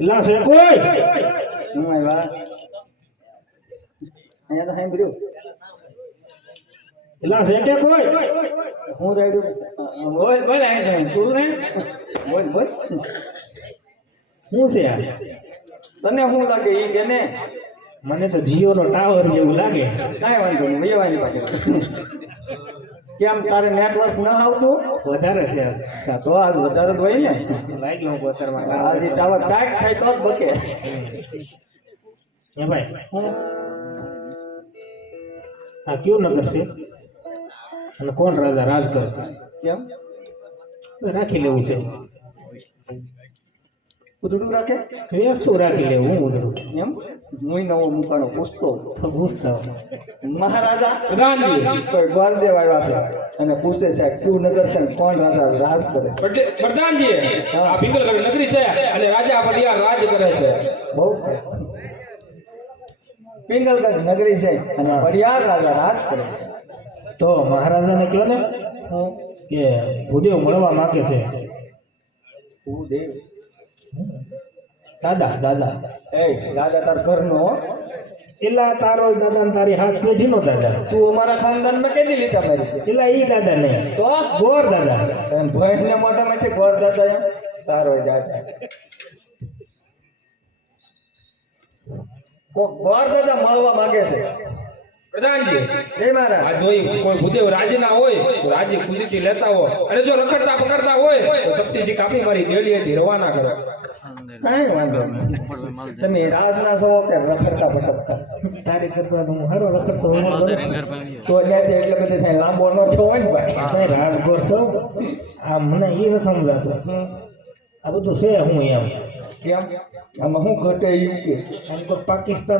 એલા છે. કોઈ હું આવ્યા અહીંયા તો સાંભળ્યું. એલા છે કે કોઈ? હું રાયડું બોલ બોલ અહીંયા છે. શું રે બોલ બોલ. શું છે આ? તને શું લાગે? એ કે ને? મને તો જીઓ નો ટાવર જેવું લાગે. કાંઈ વાંધો નહીં વૈયાવાની પાસે કેમ તારે નેટવર્ક ન આવતું? વધારે છે. તો આજ વધારે જ હોય ને. લાગી હું પોતામાં આજે ટાવર ટાઈટ થાય તો જ બકે. એ ભાઈ? આ કયું નગર છે? અને કોણ રાજા? રાજ કરે કેમ રાખી લેવું છે. ઉધડું રાખે? વ્યસ્તું રાખી લેવું હું ઉધડું. એમ? હું નવો મૂકવાનો પૂછતો. મહારાજા ગાંધી. કોઈ ગોરદેવ આવ્યા છે અને પૂછે સાહેબ કયું નગર છે કોણ રાજા રાજ કરે પ્રધ- પ્રધાનજી આ પિંગલગઢ નગરી છે અને રાજા પડિયા રાજ કરે છે. બહુ છે. પિંગલગઢ નગરી છે અને વડિયાર રાજા રાજ કરે છે. તો મહારાજાને કહો ને કે ભૂદેવ મળવા માંગે છે. તું દેવ દાદા દાદા. એ દાદા તાર ઘરનો. એલા તારો દાદા ને તારી હાથ પેઢીનો દાદા. તું અમારા ખાનદાનમાં કેવી લીધા મારી એલા ઈ દાદા નહીં તો? ગોર દાદા. એમ ભેંસને મોઢામાંથી ગોર દાદા એમ. તારો દાદા. કોક ગોર દાદા મળવા માંગે છે. પ્રધાનજી જય મહારાજ. આ જોઈ કોઈ ભૂદેવ રાજના હોય તો રાજી ખુશીથી લેતા હોય. અને જો રખડતા પકડતા હોય તો શક્તિજી કાપી મારી ડેલીએથી રવાના કરે. કાંઈ વાંધો નહીં. તમે રાજના છો કે રખડતા ભટકતા તારી કરતા હું હારો રખડતો તો ત્યાંથી એટલે બધે થાય લાંબો ન થયો હોય ને ભાઈ. રાજગોર છો આ મને એ નથી સમજાતું. આ બધું છે હું એમ. કેમ? આમાં શું ઘટે એવું કે? આમ તો પાકિસ્તાન